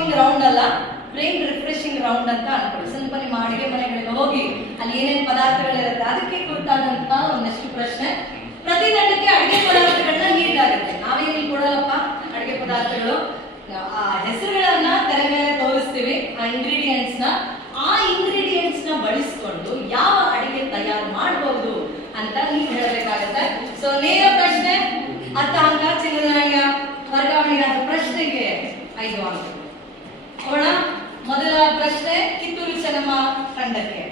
Warming round ಅಲ್ಲ, brain refreshing round ಅಂತ ಅನ್ಕೊಳ್ಳಿ. ಸ್ವಲ್ಪ ನಿಮ್ಮ ಅಡಿಗೆ ಮನೆಗಳಿಗೆ ಹೋಗಿ ಅಲ್ಲಿ ಏನೇನು ಪದಾರ್ಥಗಳಿರುತ್ತೆ ಅದಕ್ಕೆ ಕುರಿತಾದಂತಹ ಒಂದಷ್ಟು ಪ್ರಶ್ನೆ. ಪ್ರತಿ ತಂಡಕ್ಕೆ ಅಡಿಗೆ ಪದಾರ್ಥಗಳನ್ನ ನೀಡಲಾಗುತ್ತೆ. ನಾವೇನು ಕೊಡೋಲ್ಲಪ್ಪ ಅಡಿಗೆ ಪದಾರ್ಥಗಳು, ಆ ಹೆಸರುಗಳನ್ನ ತೆರೆ ಮೇಲೆ ತೋರಿಸ್ತೀವಿ, ಆ ಇಂಗ್ರೀಡಿಯೆಂಟ್ಸ್ ನ ಬಳಸಿಕೊಂಡು ಯಾವ ಅಡಿಗೆ ತಯಾರು ಮಾಡಬಹುದು ಅಂತ ನೀವು ಹೇಳಬೇಕಾಗುತ್ತೆ. ಸೊ ನೇರ ಪ್ರಶ್ನೆ 10 ಅಂಕ, ಚಿನ್ನದ ನಾಣ್ಯ ವರ್ಗಾವಣೆಯಾದ ಪ್ರಶ್ನೆಗೆ 5 ಅಂಕ. ಅವಳ ಮೊದಲ ಪ್ರಶ್ನೆ ಕಿತ್ತೂರು ಚೆನ್ನಮ್ಮ ತಂಡಕ್ಕೆ.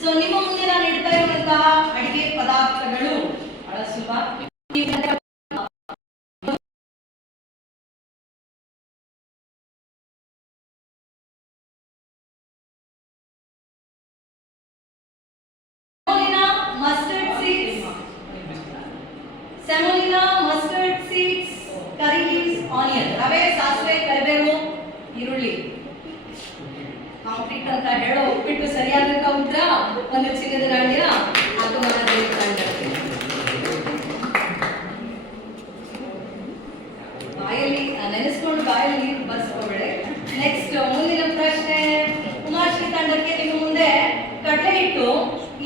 ಸೊ ನಿಮ್ಮ ಮುಂದೆ ನಾನು ಇಡ್ತಾ ಇರುವಂತಹ ಅಡಿಗೆ ಪದಾರ್ಥಗಳು ಬಹಳ ಸುಲಭ. Semolina, mustard seeds, curry leaves, onion, ರವೆ, ಸಾಸಿವೆ, ಕರಿಬೇವು, ಈರುಳ್ಳಿ. ಕಾಂಕ್ರೀಟ್ ಅಂತ ಹೇಳೋ ಉಪ್ಪಿಟ್ಟು ಸರಿಯಾದಂತ ಉತ್ತರ. ಒಂದು ಚಿನ್ನದ ನಾಣ್ಯ ಆಗಮನದಲ್ಲಿ ತಂಡಕ್ಕೆ. ಬಾಯಲ್ಲಿ ನೆನೆಸ್ಕೊಂಡು ಬಾಯಲ್ಲಿ ನೀರು ಬರ್ಸ್ಕೊಬೇಡಿ. ನೆಕ್ಸ್ಟ್ ಮುಂದಿನ ಪ್ರಶ್ನೆ ಉಮಾಶ್ರೀ ತಂಡಕ್ಕೆ. ನಿಮ್ಮ ಮುಂದೆ ಕಡಲೆ ಹಿಟ್ಟು,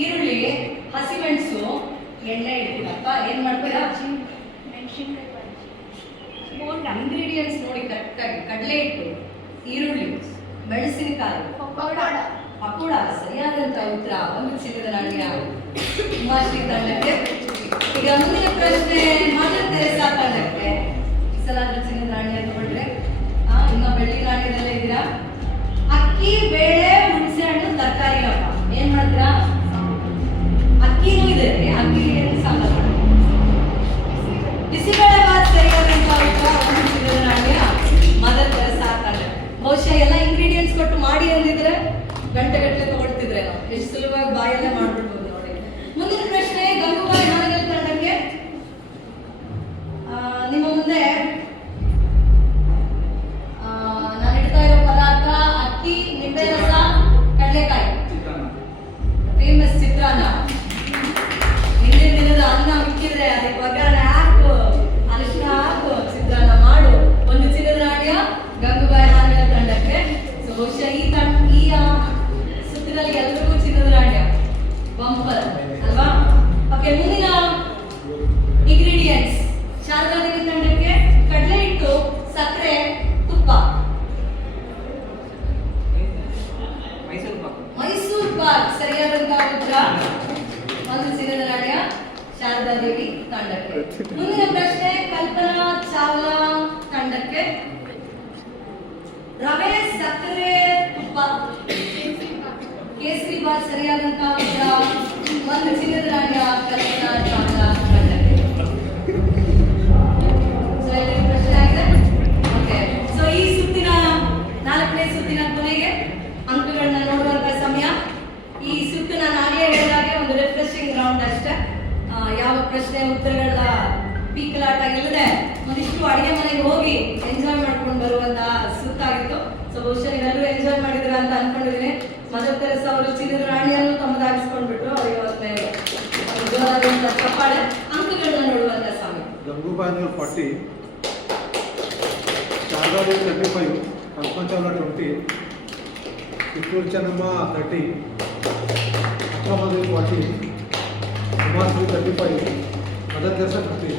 ಈರುಳ್ಳಿ, ಹಸಿಮೆಣಸು, ಎಣ್ಣೆ ಇಡ್ತೀರಪ್ಪ. ಏನ್ ಮಾಡ್ತೀರಾ? ಇಂಗ್ರೀಡಿಯೆಂಟ್ಸ್ ನೋಡಿ ಕರೆಕ್ಟಾಗಿ. ಕಡಲೆ ಹಿಟ್ಟು, ಈರುಳ್ಳಿ, ಮೆಣಸಿನಕಾಯಿ, ಪಕೋಡ ಸರಿಯಾದಂತ ಉತ್ತರ. ಒಂದು ಚಿನ್ನದ ನಾಣ್ಯ ಉಮಾಶ್ರೀ ತಂಡಕ್ಕೆ. ಈಗ ಮುಂದಿನ ಪ್ರಶ್ನೆ ಮದರ್ ತೆರೇಸಾ ತಂಡಕ್ಕೆ. ಈ ಸಲ ಚಿನ್ನದ ನಾಣ್ಯ ತಗೊಂಡ್ರೆ ಇನ್ನ ಬೆಳ್ಳಿ ನಾಣ್ಯದಲ್ಲೇ ಇದ್ದೀರಾ. ಅಕ್ಕಿ, ಬೇಳೆ, ಹುಣಸೆ ಹಣ್ಣು, ತರಕಾರಿ. ಏನ್ ಮಾಡ್ತೀರಾ? ಅಕ್ಕಿನೂ ಇದೆ, ಅಕ್ಕಿ ಸಾಂಬಾರ್ ಮಾಡಿ. ಬಿಸಿಬೇಳೆ ಬಾತ್ ಸರಿಯಾದಂತ ಉತ್ತರ. ಒಂದು ಚಿನ್ನದ ನಾಣ್ಯ ಮದರ್ ತೆರೇಸಾ ತಂಡಕ್ಕೆ. ಬಹುಶಃ ಎಲ್ಲ ಇಂಗ್ರೀಡಿಯೆಂಟ್ಸ್ ಕೊಟ್ಟು ಮಾಡಿ ಅಂದಿದ್ರೆ ಗಂಟೆಗಟ್ಟಲೆ ತಗೊಳ್ತಿದ್ರೆ ನಾವು ಎಷ್ಟು ಸುಲಭವಾಗಿ ಬಾಯಲ್ಲೇ ಮಾಡ್ಬಿಡ್ಬೋದು ನೋಡಿ. ಮುಂದಿನ ಪ್ರಶ್ನೆ ಗಂಗೂಬಾಯಿ ಹಾನಗಲ್ ತಂಡಕ್ಕೆ. ನಿಮ್ಮ ಮುಂದೆ ನಾನು ಇಡ್ತಾ ಇರೋ ಪದಾರ್ಥ ಅಕ್ಕಿ, ನಿಂಬೆ ರಸ, ಕಡಲೆಕಾಯಿ. ಫೇಮಸ್ ಚಿತ್ರಾನ್ನ. ಹಿಂದಿನ ದಿನದ ಅನ್ನ ಮಿಕ್ಕಿದ್ರೆ ಅದಕ್ಕೆ ಒಗ್ಗರಣೆ ಹಾಕು, ಅರಿಶಿನ ಹಾಕು, ಚಿತ್ರಾನ್ನ ಮಾಡು. ಒಂದು ಚಿನ್ನದ ನಾಣ್ಯ ಗಂಗೂಬಾಯಿ ಹಾನಗಲ್ ತಂಡಕ್ಕೆ. ಸೊ ಬಹುಶಃ ಈ ಸುತ್ತಿನಲ್ಲಿ ಎಲ್ಲರಿಗೂ ಚಿನ್ನದ ನಾಣ್ಯ ಬಂಪರ್ ಅಲ್ವಾ? ಓಕೆ, ಮುಂದಿನ ಇಂಗ್ರೀಡಿಯೆಂಟ್ಸ್ ಶಾರದಾ ದೇವಿ ತಂಡಕ್ಕೆ. ಕಡಲೆ ಹಿಟ್ಟು, ಸಕ್ಕರೆ, ತುಪ್ಪ. ಮೈಸೂರು ಪಾಕ್ ಸರಿಯಾದಂತಹ ಉತ್ತರ. ಒಂದು ಚಿನ್ನದ ನಾಣ್ಯ ಶಾರದಾ ದೇವಿ ತಂಡಕ್ಕೆ. ಮುಂದಿನ ಪ್ರಶ್ನೆ ಕಲ್ಪನಾ ಚಾವ್ಲಾ ತಂಡಕ್ಕೆ. ರವೆ, ಸಕ್ಕರೆ, ತುಪ್ಪ, ಕೇಸರಿ ಬಾತ್ ಸರಿಯಾದಂತಹ ಉತ್ತರ. ಒಂದು ಚಿನ್ನದ ನಾಣ್ಯ ಕಲ್ಪನಾ ಚಾವ್ಲಾ ತಂಡಕ್ಕೆ. ಸೊ ಎಲ್ಲರಿಗೂ ಪ್ರಶ್ನೆ ಆಗಿದೆ. ಓಕೆ, ಸೊ ಈ ಸುತ್ತಿನ 4ನೇ ಸುತ್ತಿನ ಕೊನೆಗೆ ಅಂಕಗಳನ್ನ ನೋಡುವಂತ ಸಮಯ. ಈ ಸುತ್ತು ನಾನು ಆಗಲೇ ಹೇಳಿದಾಗೆ ಒಂದು ರಿಫ್ರೆಶಿಂಗ್ ರೌಂಡ್ ಅಷ್ಟೇ. ಯಾವ ಪ್ರಶ್ನೆ ಉತ್ತರಗಳ ಪೀಕಲಾಟ ಇಲ್ಲದೆ ಒಂದಿಷ್ಟು ಅಡಿಗೆ ಮನೆಗೆ ಹೋಗಿ ಎಂಜಾಯ್ ಮಾಡ್ಕೊಂಡು ಬರುವಂತಹ ಸುತ್ತಾಗಿತ್ತು. ಸೊ ಬಹುಶಃ ನೀವೆಲ್ಲರೂ ಎಂಜಾಯ್ ಮಾಡಿದ್ರ ಅಂತ ಅನ್ಕೊಂಡಿದ್ದೀನಿ. ಮದರ್ ತೆರೇಸಾ ಅವರು ಚಿನ್ನದ ನಾಣ್ಯವನ್ನು ತಮ್ಮದಾಗಿಸ್ಕೊಂಡ್ಬಿಟ್ರು. ಅವರಿಗೆ ಮತ್ತೆ ಜೋರಾದಂತಹ ಚಪ್ಪಾಳೆ. ಅಂಕಗಳನ್ನ ನೋಡುವಂತ ಸಮಯ. Gangubai 40, Sharada Devi 35, Kalpana Chawla 20, Kittur Chennamma 30, Akkamahadevi 40, Umashree 35, mother Teresa 30.